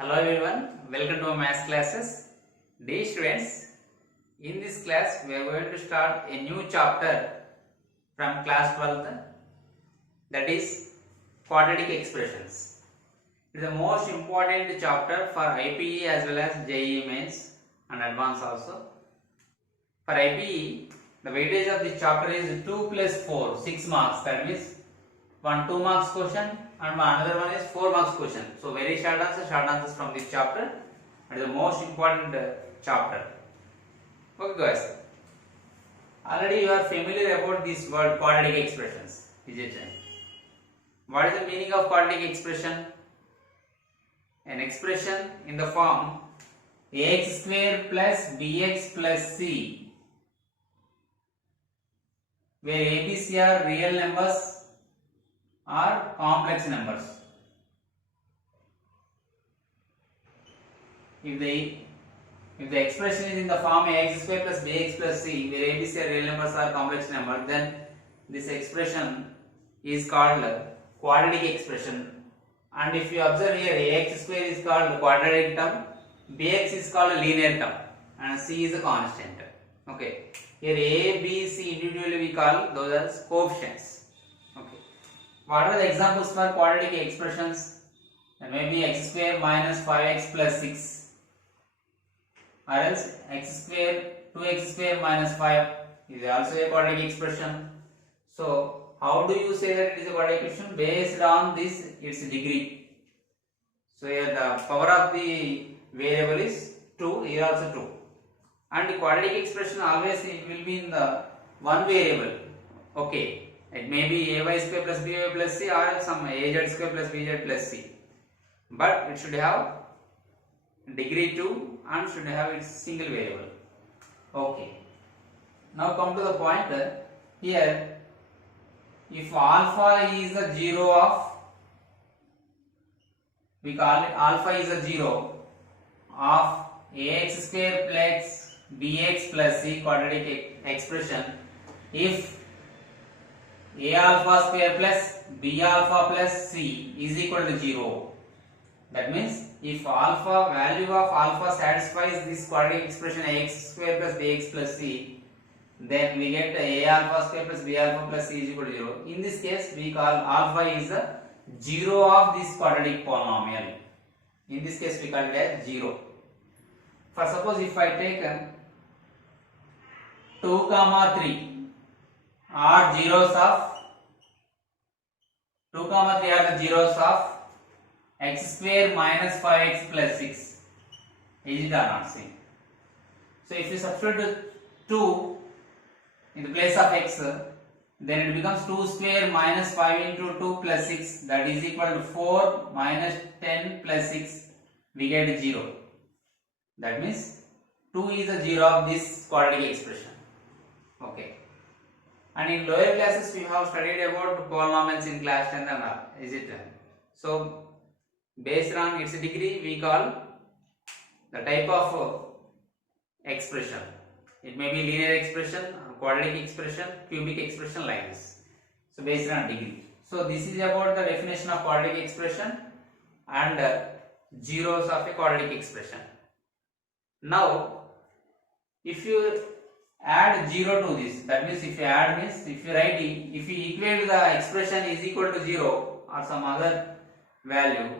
Hello everyone, welcome to our maths classes. Dear students, in this class we are going to start a new chapter from class 12th, that is quadratic expressions. It is the most important chapter for IPE as well as JEE mains and advanced also. For IPE, the weightage of this chapter is 2 plus 4, 6 marks, that means one 2 marks question and another one is 4 marks question. So very short answers from this chapter. It is the most important chapter. Okay guys, already you are familiar about this word quadratic expressions, is it? What is the meaning of quadratic expression? An expression in the form ax square plus bx plus c, where a, b, c are real numbers or complex numbers. If the expression is in the form ax square plus bx plus c, where a, b, c are real numbers or complex number, then this expression is called quadratic expression. And if you observe here, ax square is called quadratic term, bx is called linear term, and c is a constant. Okay. Here a, b, c individually we call those as coefficients. What are the examples for quadratic expressions? There may be x square minus 5x plus 6, or else x square 2x square minus 5 is also a quadratic expression. So how do you say that it is a quadratic expression? Based on this its degree. So here the power of the variable is 2, here also 2, and the quadratic expression always it will be in the one variable. Okay. It may be ay square plus by plus c or some az square plus bz plus c, but it should have degree 2 and should have its single variable. Okay. Now come to the point that here, if alpha is the 0 of, we call it alpha is the 0 of ax square plus bx plus c quadratic expression, if a alpha square plus b alpha plus c is equal to 0. That means if alpha value of alpha satisfies this quadratic expression ax square plus bx plus c, then we get a alpha square plus b alpha plus c is equal to 0. In this case, we call alpha is the 0 of this quadratic polynomial. In this case, we call it as 0. For suppose if I take 2, 3 are zeros of 2, 3 are the zeros of x square minus 5x plus 6. Is it or not? See. So if you substitute 2 in the place of x, then it becomes 2 square minus 5 into 2 plus 6, that is equal to 4 minus 10 plus 6, we get 0. That means 2 is the 0 of this quadratic expression. Okay. And in lower classes we have studied about polynomials in class 10 and all, is it? So based on its degree we call the type of expression. It may be linear expression, quadratic expression, cubic expression, like this. So based on degree. So this is about the definition of quadratic expression and zeros of a quadratic expression. Now if you add 0 to this, that means if you add means if you write it, if you equate the expression is equal to 0 or some other value,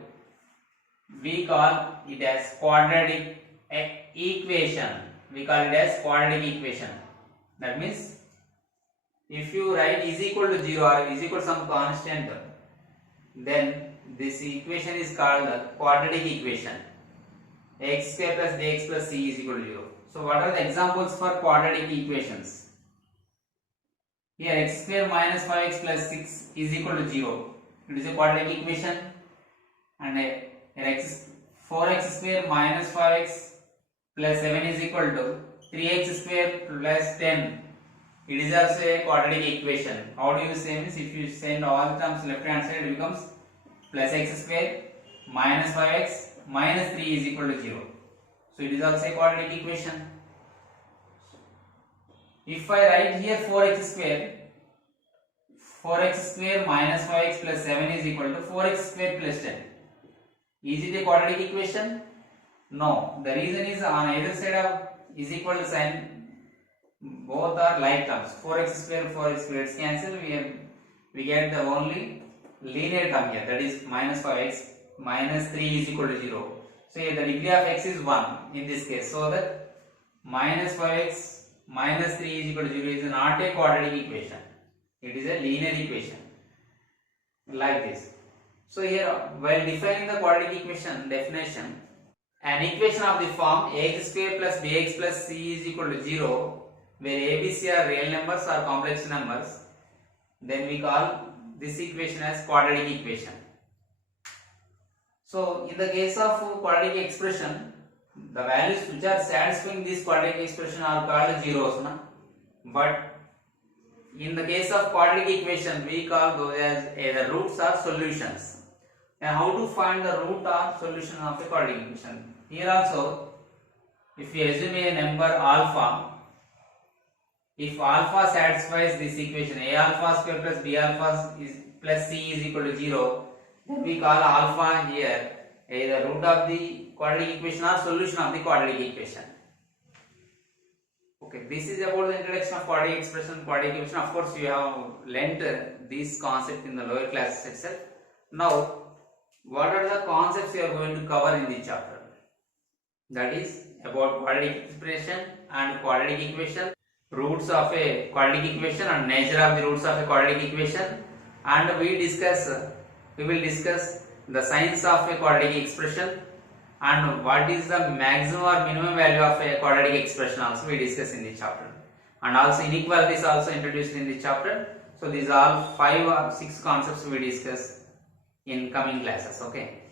we call it as quadratic equation. We call it as quadratic equation. That means if you write is equal to 0 or is equal to some constant, then this equation is called the quadratic equation. X square plus bx plus c is equal to 0. So what are the examples for quadratic equations? Here x square minus 5x plus 6 is equal to 0. It is a quadratic equation. And 4x square minus 5x plus 7 is equal to 3x square plus 10. It is also a quadratic equation. How do you say this? If you send all the terms left hand side, it becomes plus x square minus 5x minus 3 is equal to 0. So it is also a quadratic equation. If I write here 4x square, 4x square minus 5x plus 7 is equal to 4x square plus 10. Is it a quadratic equation? No. The reason is on either side of is equal to sign, both are like terms. 4x square, 4x square is cancelled. We get the only linear term here, that is minus 5x minus 3 is equal to 0. So here the degree of x is 1 in this case. So that minus 5x minus 3 is equal to 0 is not a quadratic equation. It is a linear equation like this. So here, while defining the quadratic equation definition, an equation of the form ax square plus bx plus c is equal to 0, where a, b, c are real numbers or complex numbers, then we call this equation as quadratic equation. So in the case of quadratic expression, the values which are satisfying this quadratic expression are called zeros, na? But in the case of quadratic equation, we call those as either roots or solutions. And how to find the root or solution of a quadratic equation? Here also, if we assume a number alpha, if alpha satisfies this equation, a alpha square plus b alpha is plus c is equal to 0, then we call alpha here either root of the quadratic equation or solution of the quadratic equation. Okay, this is about the introduction of quadratic expression, quadratic equation. Of course, you have learnt this concept in the lower classes itself. Now, what are the concepts you are going to cover in this chapter? That is about quadratic expression and quadratic equation, roots of a quadratic equation and nature of the roots of a quadratic equation, and we will discuss the signs of a quadratic expression and what is the maximum or minimum value of a quadratic expression also we discuss in this chapter, and also inequality is also introduced in this chapter. So these are all 5 or 6 concepts we discuss in coming classes. Okay,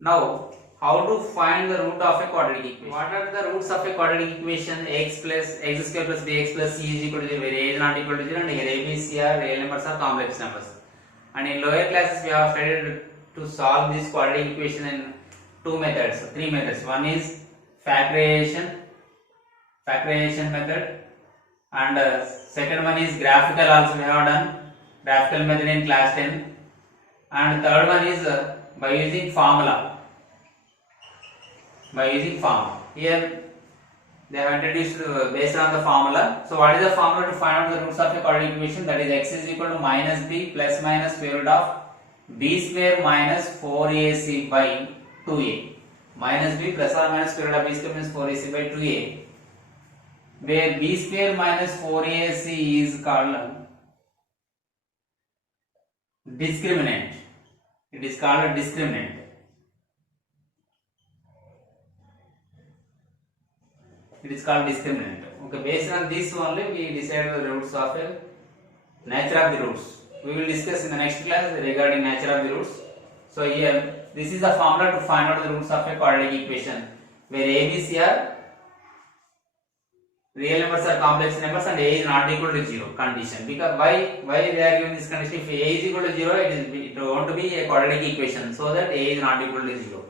now how to find the root of a quadratic equation? What are the roots of a quadratic equation? X square plus bx plus c is equal to 0, where a is not equal to 0, and here a, b, c are real numbers or complex numbers. And in lower classes we have studied to solve this quadratic equation in 3 methods. One is factorization method, and second one is graphical, also we have done graphical method in class 10, and third one is by using formula. Here they have introduced based on the formula. So what is the formula to find out the roots of a quadratic equation? That is x is equal to minus b plus minus square root of b square minus 4ac by 2a. Minus b plus or minus square root of b square minus 4ac by 2a, where b square minus 4ac is called discriminant. It is called a discriminant. Okay, based on this only we decide the roots of a nature of the roots. We will discuss in the next class regarding nature of the roots. So here this is the formula to find out the roots of a quadratic equation, where a, b, c are real numbers or complex numbers and a is not equal to 0 condition. Because why they are given this condition? If a is equal to 0, it won't be a quadratic equation, so that a is not equal to 0.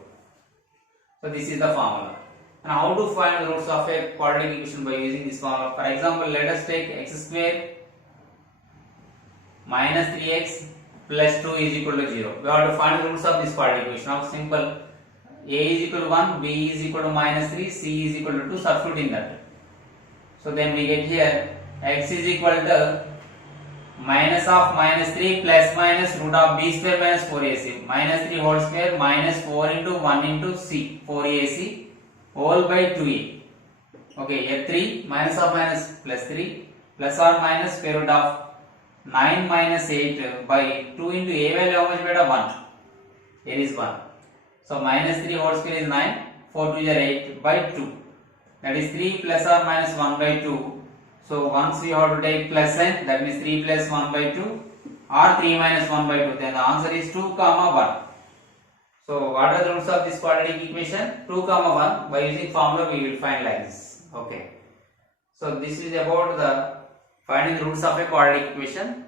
So this is the formula. And how to find the roots of a quadratic equation by using this formula? For example, let us take x square minus 3x plus 2 is equal to 0. We have to find the roots of this quadratic equation. Now simple, a is equal to 1, b is equal to minus 3, c is equal to 2, substituting that. So then we get here x is equal to minus of minus 3 plus minus root of b square minus 4ac, minus 3 whole square minus 4 into 1 into c, 4ac whole by 2a. Okay, here 3 minus of minus plus 3 plus or minus square root of 9 minus 8 by 2 into a value how much beta 1. Here is 1. So minus 3 whole square is 9, 4 2 is 8 by 2. That is 3 plus or minus 1 by 2. So once we have to take plus sign, that means 3 plus 1 by 2 or 3 minus 1 by 2. Then the answer is 2 comma 1. So what are the roots of this quadratic equation? 2 comma 1. By using formula we will find like this. Okay. So this is about the finding the roots of a quadratic equation.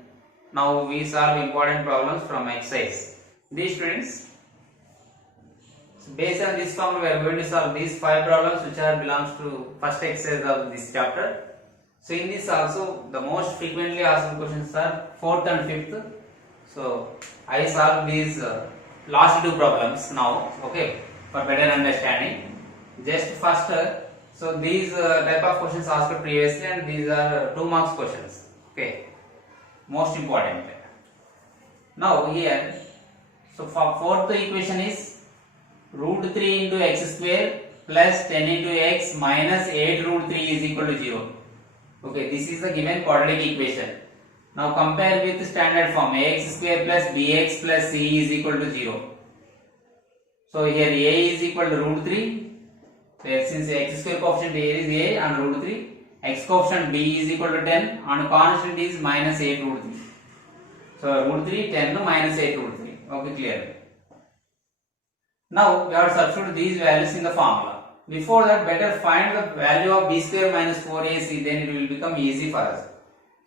Now we solve important problems from exercise. These students, so based on this formula we are going to solve these 5 problems which are belongs to first exercise of this chapter. So in this also the most frequently asked questions are 4th and 5th. So I solve these last two problems now, okay, for better understanding. Just first, so these type of questions asked previously, and these are 2 marks questions, okay, most important. Now here, so for fourth equation is root 3 into x square plus 10 into x minus 8 root 3 is equal to 0. Okay, this is the given quadratic equation. Now compare with standard form, ax square plus bx plus c is equal to 0. So here a is equal to root 3. Since x square coefficient a is a and root 3, x coefficient b is equal to 10 and constant is minus 8 root 3. So root 3, 10 minus 8 root 3. Okay, clear. Now we have to substitute these values in the formula. Before that, better find the value of b square minus 4ac, then it will become easy for us.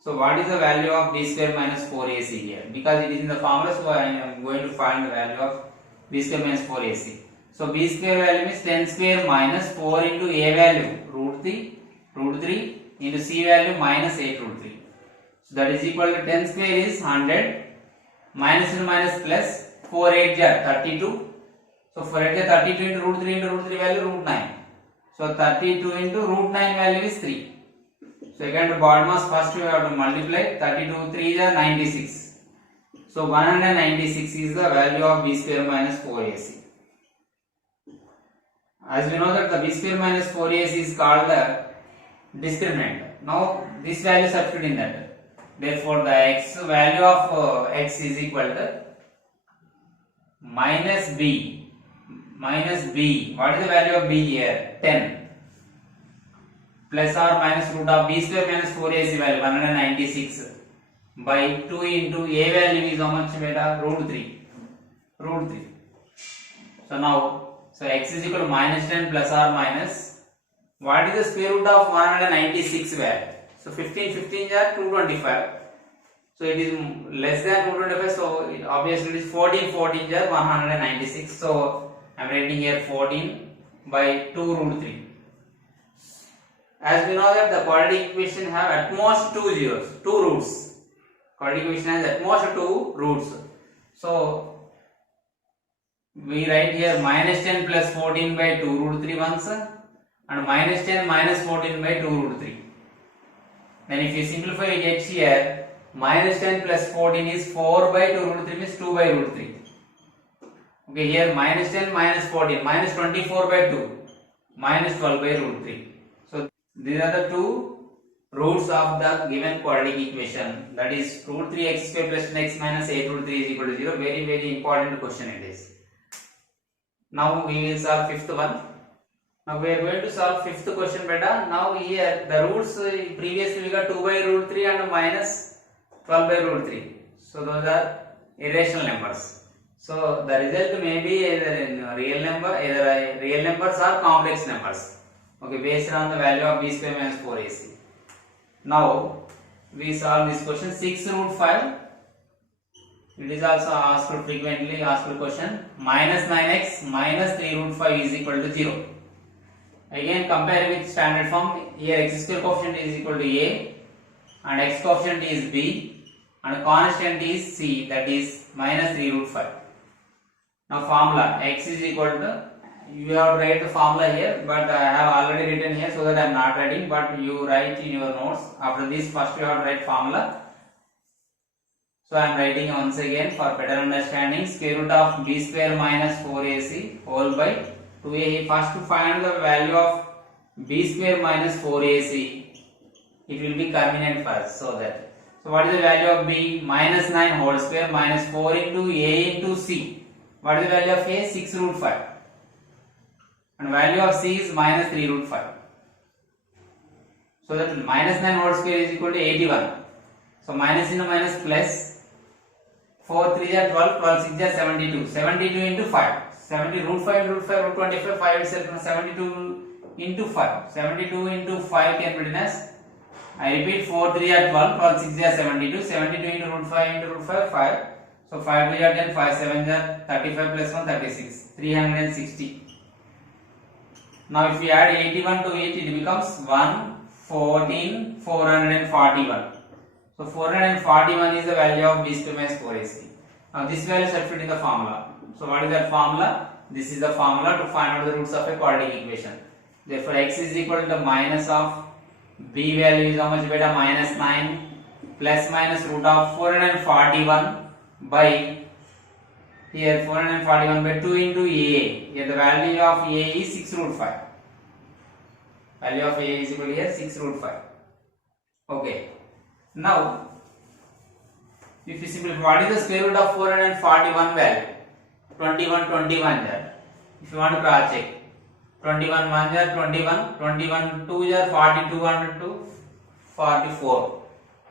So what is the value of b square minus 4ac here? Because it is in the formula, so I am going to find the value of b square minus 4ac. So b square value is 10 square minus 4 into a value root 3 into c value minus 8 root 3. So that is equal to 10 square is 100 minus into minus plus 4 8 are 32. So 4 8 are 32 into root 3 value root 9. So 32 into root 9 value is 3. So again to BODMAS first we have to multiply 32 3 are 96. So 196 is the value of b square minus 4ac. As we know that the b square minus 4ac is called the discriminant. Now this value substitute in that. Therefore the x value of x is equal to minus b. What is the value of b here? 10. Plus or minus root of b square minus 4ac value 196 by 2 into a value is how much beta? Root 3. So now, so x is equal to minus 10 plus or minus, what is the square root of 196 value? So 15 are 225. So it is less than 225, so obviously it is 14 are 196. So I am writing here 14 by 2 root 3. As we know that the quadratic equation have at most 2 roots. Quadratic equation has at most 2 roots. So we write here minus 10 plus 14 by 2 root 3 once and minus 10 minus 14 by 2 root 3. Then if you simplify it, get here minus 10 plus 14 is 4 by 2 root 3 means 2 by root 3. Okay, here minus 10 minus 14 minus 24 by 2 minus 12 by root 3. So these are the 2 roots of the given quadratic equation, that is root 3 x square plus 10x minus 8 root 3 is equal to 0. Very important question it is. Now we will solve fifth one. Now we are going to solve fifth question beta. Now here the roots previously we got 2 by root 3 and minus 12 by root 3. So those are irrational numbers. So the result may be either real numbers or complex numbers. Okay, based on the value of b square minus 4ac. Now we solve this question 6 root 5. It is also frequently asked question. Minus 9x minus 3 root 5 is equal to 0. Again compare with standard form. Here x square coefficient is equal to a and x coefficient is b and constant is c, that is minus 3 root 5. Now formula x is equal to, you have to write the formula here, but I have already written here so that I am not writing, but you write in your notes. After this first you have to write formula. So I am writing once again for better understanding. Square root of b square minus 4ac whole by 2a. First to find the value of b square minus 4ac, it will be convenient for us. So what is the value of b? Minus 9 whole square minus 4 into a into c. What is the value of a? 6 root 5. And value of c is minus 3 root 5. So that minus 9 whole square is equal to 81. So minus into minus plus. 4 3 are 12, 12 6 are 72. 72 into 5. 70 root 5 root 25, 5 itself 72 into 5. 72 into 5 can be written as, I repeat, 4 3 are 12, 12 6 are 72. 72 into root 5, 5. So 5 3 are 10, 5 7 are 35 plus 1 36. 360. Now if we add 81 to it, it becomes 114 441. So 441 is the value of b square minus 4ac. Now this value substitute in the formula. So what is that formula? This is the formula to find out the roots of a quadratic equation. Therefore x is equal to minus of b value is how much beta? Minus 9 plus minus root of 441 by here 441 by 2 into a. Here the value of a is 6 root 5. Value of a is equal to here 6 root 5. Okay. Now if you simplify, what is the square root of 441 value? 21 there. If you want to cross check, 21 1 jar 21, 21 2 jar 42 under 2, 44.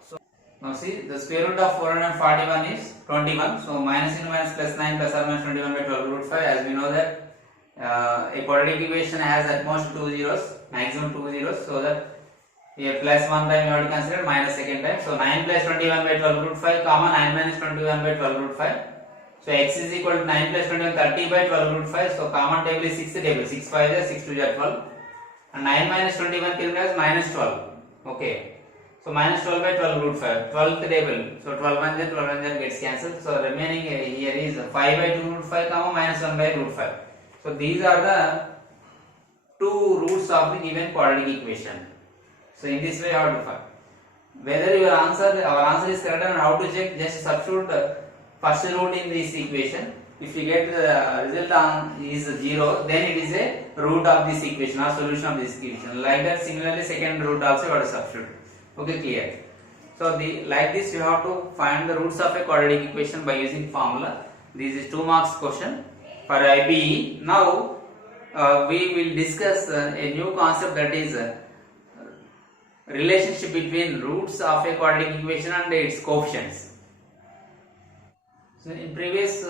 So now see the square root of 441 is 21. So minus into minus plus 9 plus or minus 21 by 12 root 5. As we know that a quadratic equation has at most 2 zeros, maximum 2 zeros. So that here plus 1 time you have to consider, minus second time. So 9 plus 21 by 12 root 5 comma 9 minus 21 by 12 root 5. So x is equal to 9 plus 21 30 by 12 root 5. So common table is 6 table. 6 5 is 6 2 is 12. And 9 minus 21 can be minus 12. Okay. So minus 12 by 12 root 5. 12th table. So 12 1 gets cancelled. So remaining here is 5 by 2 root 5 comma minus 1 by root 5. So these are the two roots of the given quadratic equation. So in this way how to find whether our answer is correct and how to check, just substitute first root in this equation. If you get the result is 0, then it is a root of this equation or solution of this equation. Like that, similarly second root also you have to substitute. Okay, clear. So like this you have to find the roots of a quadratic equation by using formula. This is 2 marks question for IBE. Now we will discuss a new concept, that is relationship between roots of a quadratic equation and its coefficients. So in previous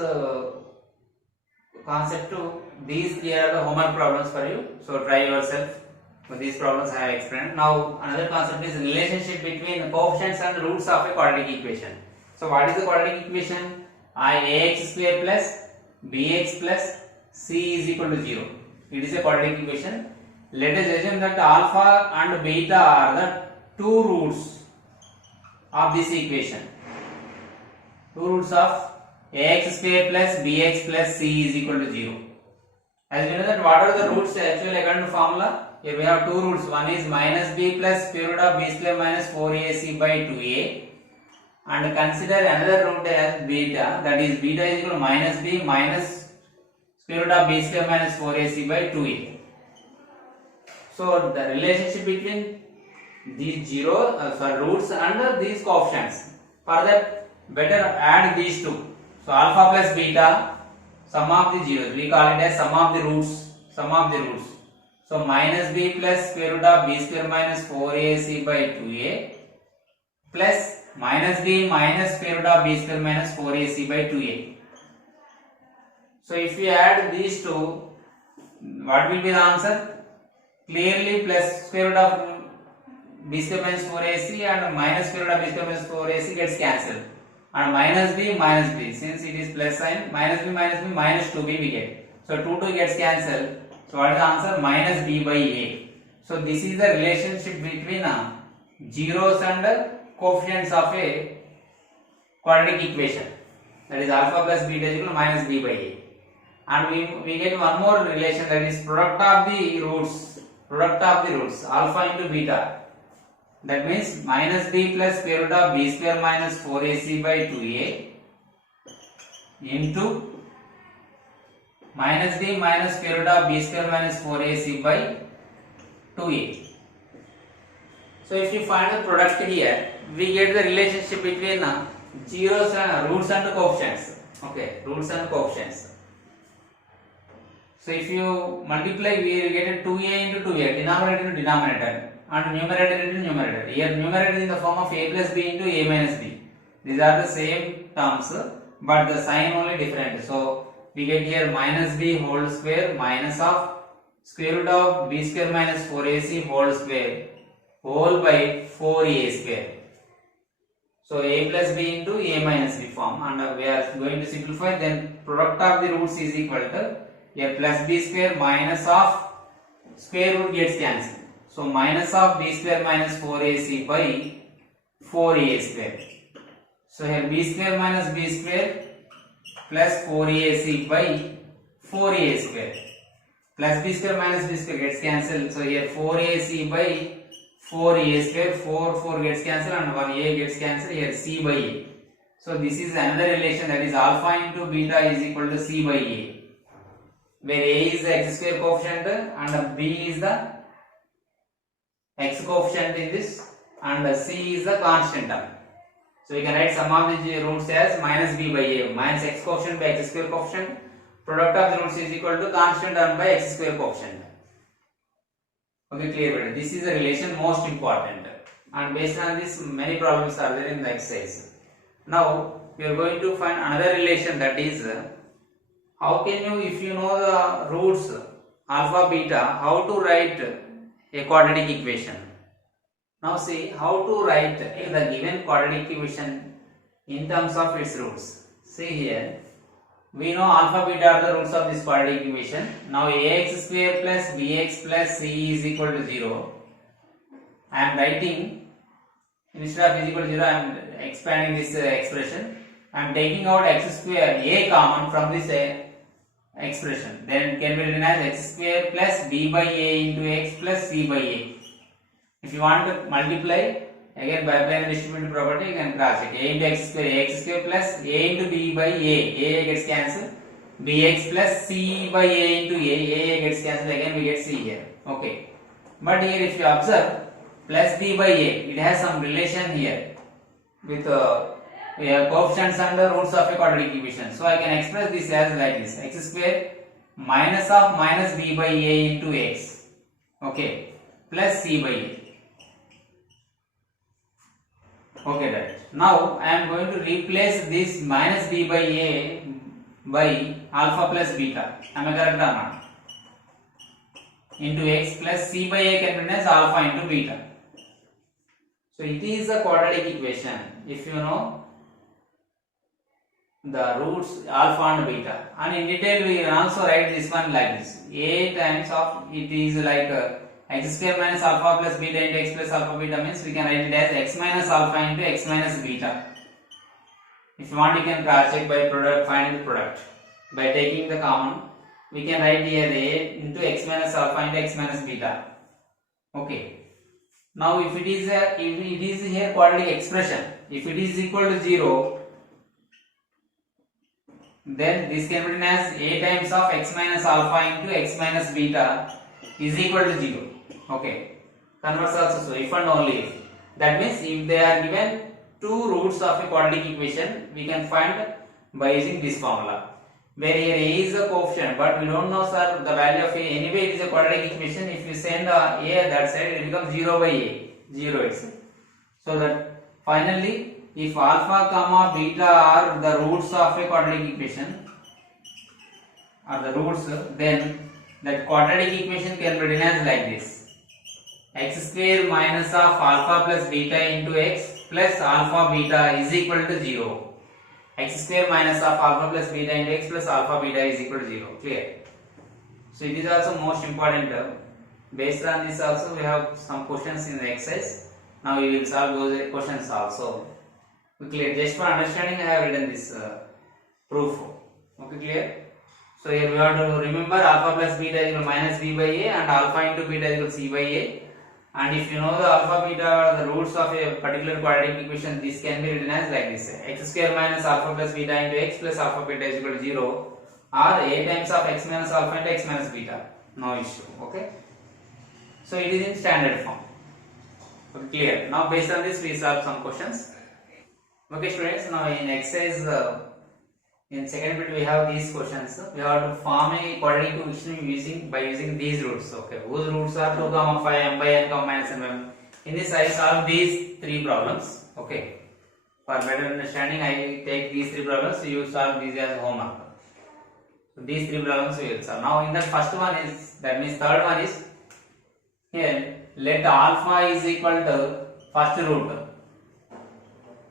concept too, these are the homework problems for you. So try yourself. So these problems I have explained. Now another concept is relationship between the coefficients and the roots of a quadratic equation. So what is the quadratic equation? Ax square plus bx plus c is equal to 0. It is a quadratic equation. Let us assume that alpha and beta are the two roots of this equation. Two roots of ax square plus bx plus c is equal to 0. As we know that what are the roots actually according to formula? Here we have two roots. One is minus b plus square root of b square minus 4ac by 2a. And consider another root as beta, that is beta is equal to minus b minus square root of b square minus 4ac by 2a. So the relationship between these roots and these coefficients. For that, better add these two. So alpha plus beta, sum of the zeros. We call it as sum of the roots. Sum of the roots. So minus b plus square root of b square minus 4ac by 2a plus minus b minus square root of b square minus 4ac by 2a. So if we add these two, what will be the answer? Clearly plus square root of b square minus 4ac and minus square root of b square minus 4ac gets cancelled. And minus b, since it is plus sign, minus b minus 2b we get. So 2 gets cancelled. So what is the answer? Minus b by a. So this is the relationship between zeros and coefficients of a quadratic equation. That is alpha plus beta is equal to minus b by a. And we get one more relation, that is product of the roots. Product of the roots, alpha into beta. That means minus b plus square root of b square minus 4ac by 2a into minus b minus square root of b square minus 4ac by 2a. So if you find the product here, we get the relationship between zeros and roots and coefficients. Okay, roots and coefficients. So if you multiply, we will get a 2a into 2a, denominator into denominator, and numerator into numerator. Here numerator is in the form of a plus b into a minus b. These are the same terms, but the sign only different. So we get here minus b whole square minus of square root of b square minus 4ac whole square whole by 4a square. So a plus b into a minus b form, and we are going to simplify. Then product of the roots is equal to a plus b square minus of square root gets cancelled. So minus of b square minus 4ac by 4a square. So here b square minus b square plus 4ac by 4a square. Plus b square minus b square gets cancelled. So here 4ac by 4a square, 4 gets cancelled and 1a gets cancelled. Here c by a. So this is another relation, that is alpha into beta is equal to c by a, where a is the x square coefficient and b is the x coefficient in this and c is the constant term. So we can write sum of the roots as minus b by a, minus x coefficient by x square coefficient. Product of the roots is equal to constant term by x square coefficient. Okay, clear? This is the relation most important, and based on this many problems are there in the exercise. Now we are going to find another relation, that is how can you, if you know the roots alpha beta, how to write a quadratic equation. Now see how to write the given quadratic equation in terms of its roots. See here, we know alpha beta are the roots of this quadratic equation. Now ax square plus bx plus c is equal to 0. I am writing, instead of is equal to 0, I am expanding this expression. I am taking out x square a common from this expression. Then it can be written as x square plus b by a into x plus c by a. If you want to multiply, again by applying the distributive property, you can cross check. A into x square plus a into b by a gets cancelled. Bx plus c by a into a gets cancelled. Again we get c here. Okay. But here if you observe, plus b by a, it has some relation here with we have coefficients and the roots of a quadratic equation. So I can express this as like this: x square minus of minus b by a into x, okay, plus c by a. Okay, right. Now I am going to replace this minus b by a by alpha plus beta. Am I correct or not? Into x plus c by a can be written as alpha into beta. So it is a quadratic equation if you know the roots alpha and beta. And in detail we can also write this one like this: a times of, it is like x square minus alpha plus beta into x plus alpha beta, means we can write it as x minus alpha into x minus beta. If you want, you can cross check by product, finding the product by taking the common. We can write here a into x minus alpha into x minus beta. Okay. Now if it is here quadratic expression, if it is equal to 0, then this can be written as a times of x minus alpha into x minus beta is equal to 0. Okay. Converse also so, if and only if. That means if they are given two roots of a quadratic equation, we can find by using this formula. Where here a is a coefficient, but we don't know, sir, the value of a. Anyway, it is a quadratic equation. If you send a that side, it becomes 0 by a, 0 itself. So that finally, if alpha comma beta are the roots of a quadratic equation, then that quadratic equation can be written as like this: x square minus of alpha plus beta into x plus alpha beta is equal to 0. X square minus of alpha plus beta into x plus alpha beta is equal to 0. Clear? So it is also most important term. Based on this also we have some questions in the exercise. Now we will solve those questions also. Clear? Just for understanding, I have written this proof. Okay, clear? So here we have to remember alpha plus beta is equal to minus b by a and alpha into beta is equal to c by a. And if you know the alpha beta are the roots of a particular quadratic equation, this can be written as like this: x square minus alpha plus beta into x plus alpha beta is equal to 0, or a times of x minus alpha into x minus beta. No issue. Okay. So it is in standard form. Okay, clear? Now based on this we solve some questions. Okay students, now in exercise in second bit we have these questions. We have to form a quadratic equation by using these roots. Okay, whose roots are 2, 5, m by n, minus m. In this I solve these three problems. Okay, for better understanding I take these three problems. You solve these as homework. So these three problems we will solve. Now in the first one is, that means third one is here, let alpha is equal to first root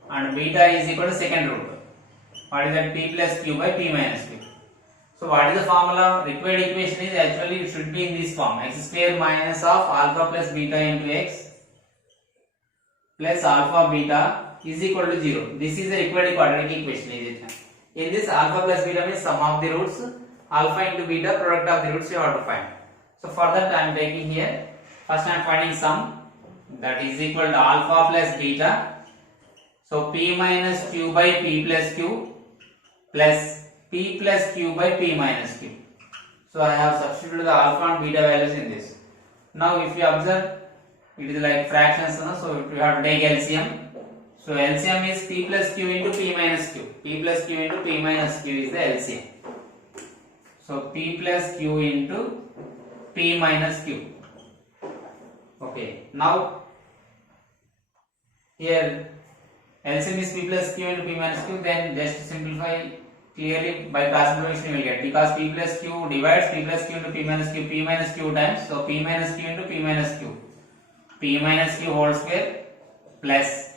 and beta is equal to second root. What is that? P plus q by p minus q. So what is the formula? Required equation is actually it should be in this form: x square minus of alpha plus beta into x plus alpha beta is equal to 0. This is the required quadratic equation, is it? In this alpha plus beta means sum of the roots, alpha into beta product of the roots you have to find. So for that I am taking here, first I am finding sum, that is equal to alpha plus beta. So p minus q by p plus q plus p plus q by p minus q. So I have substituted the alpha and beta values in this. Now if you observe, it is like fractions, so we have to take LCM. So LCM is p plus q into p minus q. P plus q into p minus q is the LCM. So p plus q into p minus q. Okay. Now here LCM is p plus q into p minus q. Then just simplify clearly by cross multiplication you will get, because p plus q divides p plus q into p minus q times. So p minus q into p minus q. P minus q whole square plus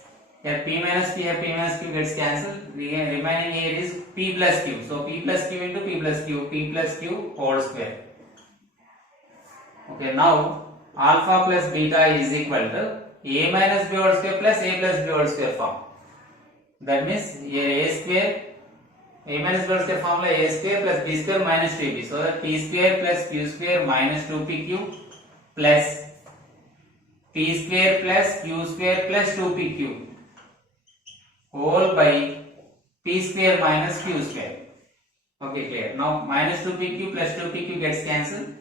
here p minus q gets cancelled. Remaining here is p plus q. So p plus q into p plus q whole square. Okay, now alpha plus beta is equal to a minus b whole square plus a plus b whole square form. That means here a square, a minus b whole square formula, a square plus b square minus 2b. So that p square plus q square minus 2pq plus p square plus q square plus 2pq whole by p square minus q square. Okay, clear. Now minus 2pq plus 2pq gets cancelled.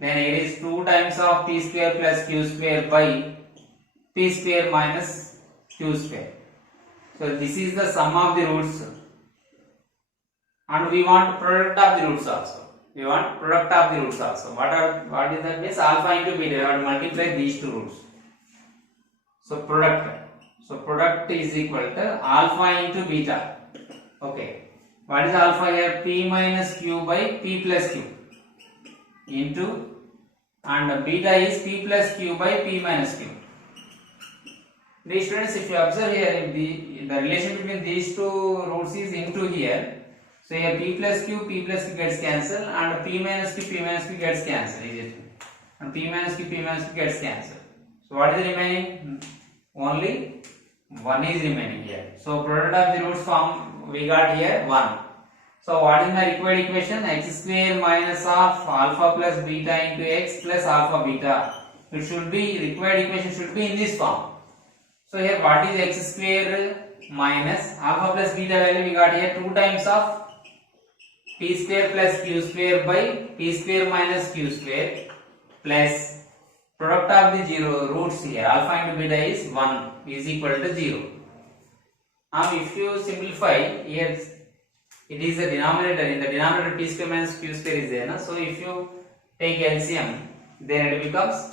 Then it is 2 times of p square plus q square by p square minus q square. So this is the sum of the roots, and we want product of the roots also. We want product of the roots also. What is that? Means alpha into beta. We have to multiply these two roots. So product. So product is equal to alpha into beta. Okay. What is alpha here? P minus q by p plus q into, and beta is p plus q by p minus q. These students, if you observe here, if the relation between these two roots is into here. So here p plus q gets cancelled, and p minus q gets cancelled. And p minus q gets cancelled. So what is remaining? Only 1 is remaining here. So product of the roots form we got here 1. So what is my required equation? X square minus of alpha plus beta into x plus alpha beta. It should be, required equation should be in this form. So here what is x square minus alpha plus beta value we got here 2 times of p square plus q square by p square minus q square plus product of the zero roots here, alpha into beta is 1 is equal to 0. Now if you simplify, here it is a denominator. In the denominator p square minus q square is there. So if you take LCM, then it becomes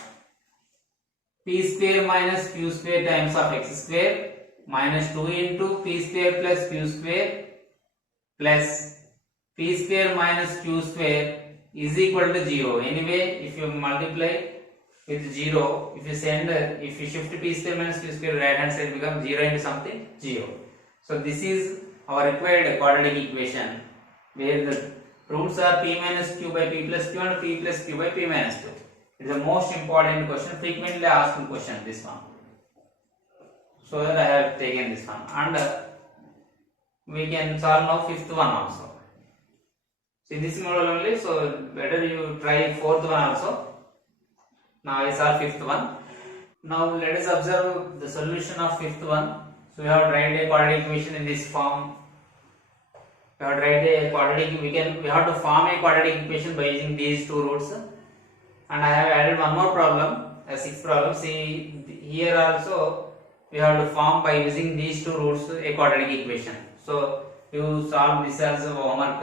p square minus q square times of x square minus 2 into p square plus q square plus p square minus q square is equal to 0. Anyway, if you multiply with 0, if you shift p square minus q square, right hand side becomes 0 into something 0. So this is our required quadratic equation, where the roots are p minus q by p plus q and p plus q by p minus q. It is the most important question, frequently asked question, this one. So that I have taken this one, and we can solve now fifth one also. See this model only, so better you try fourth one also. Now I solve fifth one. Now let us observe the solution of fifth one. So we have to write a quadratic equation in this form. We have to write a quadratic. We have to form a quadratic equation by using these two roots. And I have added one more problem, a sixth problem. See here also we have to form by using these two roots a quadratic equation. So you solve this as a homework.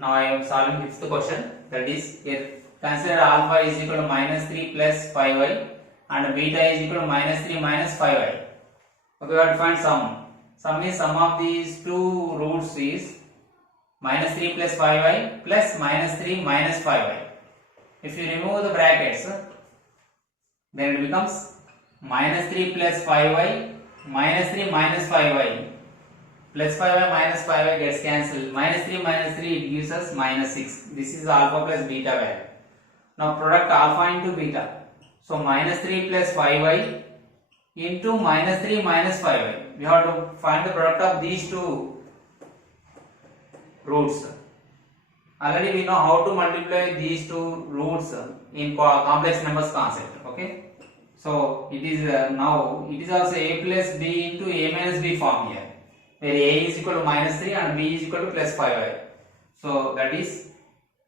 Now I am solving fifth question. That is, here consider alpha is equal to minus 3 plus 5y and beta is equal to minus 3 minus 5y. Okay, we have to find sum. Sum is sum of these two roots is minus 3 plus 5y plus minus 3 minus 5y. If you remove the brackets, then it becomes minus 3 plus 5y minus 3 minus 5y. Plus 5y minus 5y gets cancelled. Minus 3 it gives us minus 6. This is alpha plus beta value. Now product alpha into beta. So minus 3 plus 5y into minus 3 minus 5y. We have to find the product of these two roots. Already we know how to multiply these two roots in complex numbers concept. Okay, so it is now it is also a plus b into a minus b form here, where a is equal to minus 3 and b is equal to plus 5i. So that is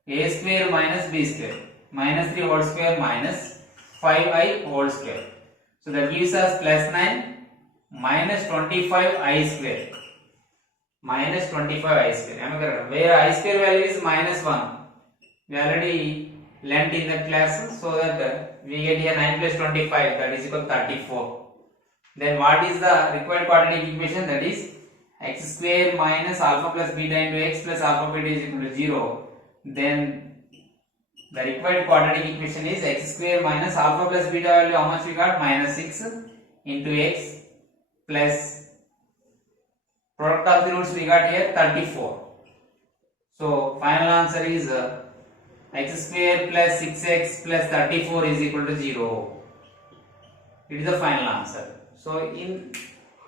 a square minus b square, minus 3 whole square minus 5i whole square. So that gives us plus 9 minus 25i square. Minus 25i square. Am I correct? Where I square value is minus 1. We already learnt in the class, so that we get here 9 plus 25, that is equal to 34. Then what is the required quadratic equation? That is x square minus alpha plus beta into x plus alpha beta is equal to 0. Then the required quadratic equation is x square minus alpha plus beta value, how much we got? Minus 6 into x plus product of the roots we got here 34. So final answer is x square plus 6x plus 34 is equal to 0. It is the final answer. So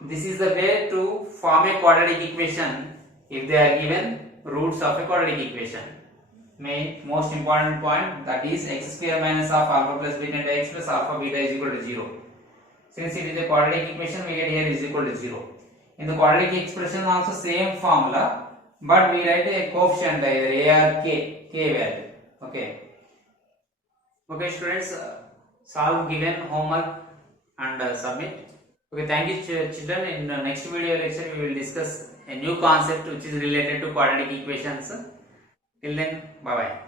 this is the way to form a quadratic equation if they are given roots of a quadratic equation. Most important point, that is x square minus of alpha plus beta into x plus alpha beta is equal to 0. Since it is a quadratic equation, we get here is equal to 0. In the quadratic expression also same formula, but we write a coefficient either a or k value. Okay students, solve given homework and submit. Okay, thank you children. In the next video lecture we will discuss a new concept which is related to quadratic equations. Till then, bye bye.